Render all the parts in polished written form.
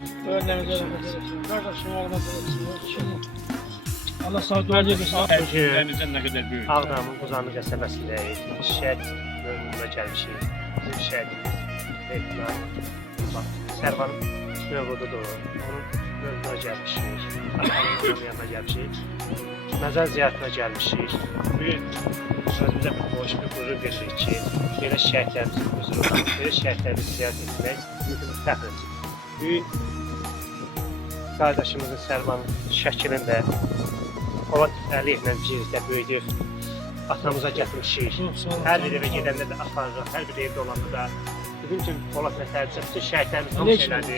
Önlerinize rahmet eylesin. Kardeşim olmaz eylesin. Allah sağ dua eylesin. Elimizden ne kadar büyük. Ağdamın Quzanlı qəsəbəsindəyik. Şəhid bölümünə gəlmişik. Bizim şəhidimiz Beytman. Sərvanın mövlududur. Onun mövluduna gəlmişik. Atanın yanına gəlmişik. Məzar ziyarətinə gəlmişik. Bugün özümüzə bir boş bir qürur veririk ki, belə şəhidlərimizin huzuruna, belə şəhidlərimizi ziyarət etmək mühüm təxriz. Bugün qardaşımızın Sərvanın şəklində Polat Əliyevlə birlikdə böyüdük. Atamıza gətirmişik. Hər bir evə gedəndə də aparırıq, hər bir evdə olanda da. Bizim üçün Polat məsələsi bütün şəhidlərimiz hamısı elədi.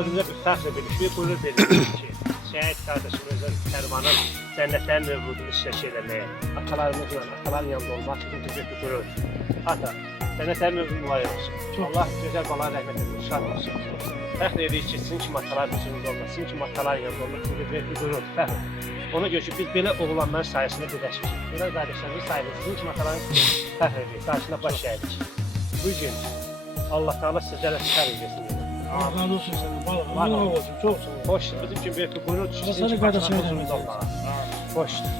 Özümüzə bir fəxr bilişik, qürur veririk ki, şəhid qardaşımızın Sərvanın cənnətlərin mövludunu işləş eləməyə, atalarımızla, ataların yanında olmaq bizim üçün bir qürur. Ata, cənnətlərin mövludunu mülayim olsun. Allah gözəl balağa rəhmət edin, şad olsun. Fəxr edirik ki, sizin kimi atalar huzurunda olmaq, sizin kimi ataların yanında olmaq çünki bir qürur, fəxr. Ona görə ki, biz belə oğlanların sayəsində birləşmişik. Belə qardaşlarımızın sayəsində sizin kimi ataların fəxr edirik, qarşısında baş əydik. Bugün Allah Teala sizlərə fəxr edilsin. Allah razı olsun səndən. Allah olsun, çox sağ ol. Hoşdur, bizim üçün bir qürur sizin kimi ataların huzurunda olmağa. Hoşdur.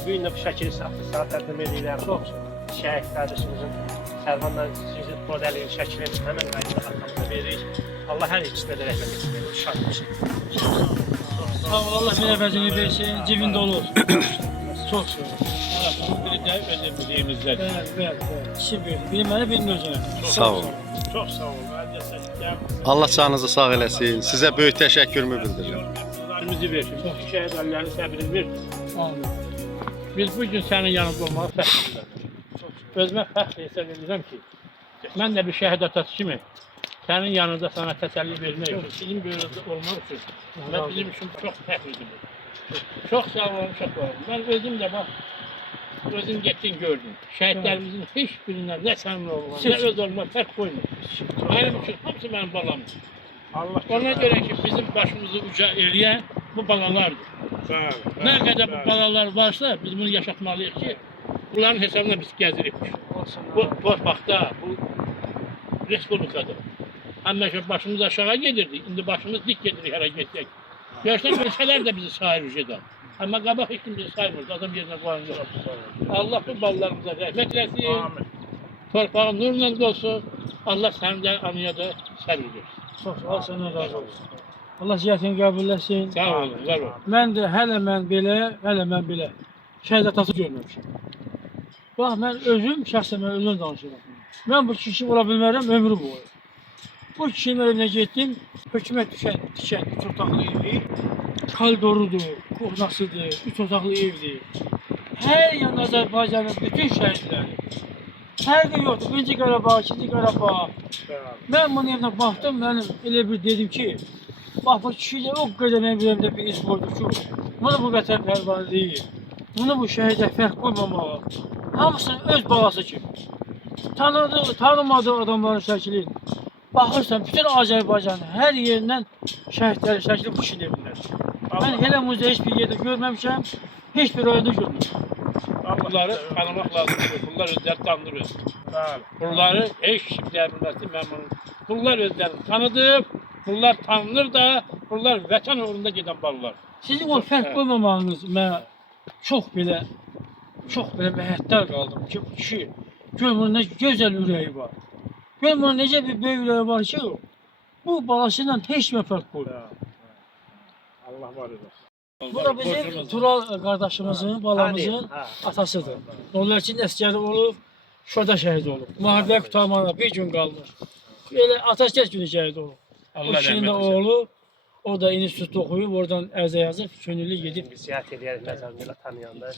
Bugün də bu şəkili saat təqdim edirəm. Şəhid qardaşımızın Sərvanla sizi modelin şəklini həmən qayıtda atamıza veririk. Allah hər ikisinə də rəhmət etsin. Şad olsun. Sağ ol, Allah mənə vəzini versin, cibində olur. Çox sağ ol. Bir de özümüzde. Bəli. İşi bir. Biri mənə, birini özünə. Sağ olun. Çok sağ olun. Allah canınızı sağ eləsin. Sizə böyük təşəkkürümü bildirirəm. Elimizi versin. Bu şehit Allah'ın səbrini ver. Amin. Biz bugün senin yanında olmağa fəxr edirəm. Özümə fəxr hesab edirəm ki, mən də bir şəhid atası kimi sənin yanında sana təsəlli vermək üçün, sizin böyrədə olmaq üçün və bizim üçün çox fəxridir. Çox sağ olun, çox sağ olun. Mən özüm də bax, özüm getdim gördüm. Şəhidlərimizin heç birindən nə səmimi olmaz, nə öz olmaz, fərq qoymur. Mənim üçün hamısı mənim balamdır. Ona görə ki, bizim başımızı uca eləyən bu balalardır. Nə qədər bu balalar varsa, biz bunu yaşatmalıyıq ki, bunların hesabına biz gəzirik. Bu torpaqda, bu respublikada. Həmişə başımız aşağı gedirdi, indi başımız dik gedirik hərə getsək. Görsən ölkələr də bizi sayır ucadan. Amma qabaq heç kim bizi saymırdı, adam yerinə qoyan yox. Allah bu ballarımıza rəhmət eləsin, torpağı nurla dolsun, Allah sənin də anıya da səbir versin. Çox sağ ol, səndən razı olsun. Allah ziyarətini qəbul etsin. Sağ olun, sağ olun. Mən də hələ mən belə şəhid atası görməmişəm. Bax, mən özüm, şəxsən mən özüm danışıram. Mən bu kişi ola bilmərəm ömrü boyu. Bu kişinin evinə getdim, hökumət tikən 3 otaqlı evi, koridorudur, kuxnasıdır, 3 otaqlı evdir. Hər yan Azərbaycanın bütün şəhidləri. Fərqi yoxdur, birinci Qarabağ, ikinci Qarabağ. Mən bunun evinə baxdım, mənim elə bir dedim ki, bax bu kişiyə o qədər mənim evimdə bir iz qoydu ki, bunu bu vətənpərvər deyil, bunu bu şəhidə fərq qoymamalı. Hamısının öz balası kimi. Tanımadığı adamların şəkili. Baxırsan, bütün Azərbaycanın hər yerindən şəhidlərin şəkili bu kişinin evindədir. Mən elə muzda heç bir yerdə görməmişəm, heç bir rayonda görməmişəm. Bunları tanımaq lazımdır, bunlar özləri tanınır özləri. Bunları heç kim deyilməsi məmnun. Bunlar özlərini tanıdır, bunlar tanınır da, bunlar vətən uğrunda gedən ballar. Sizin o fərq qoymamağınız mənə çox belə məhəttər qaldım ki, bu kişi görmür nə gözəl ürəyi var. Görmür necə bir böyük ürəyi var ki, bu balasıyla heç mi fərq qoyur. Allah var edin. Bu da bizim Tural qardaşımızın, balamızın atasıdır. Onlar ki, əsgəri olub, şurada şəhid olub. Müharibəyə qurtarmağına bir gün qalmış. Elə Atatürk günü şəhid olub. O kişinin də oğlu, o da institutda oxuyub, oradan ərzə yazıb, könüllü gedib. Ziyarət edərək məzarını tanıyanlar.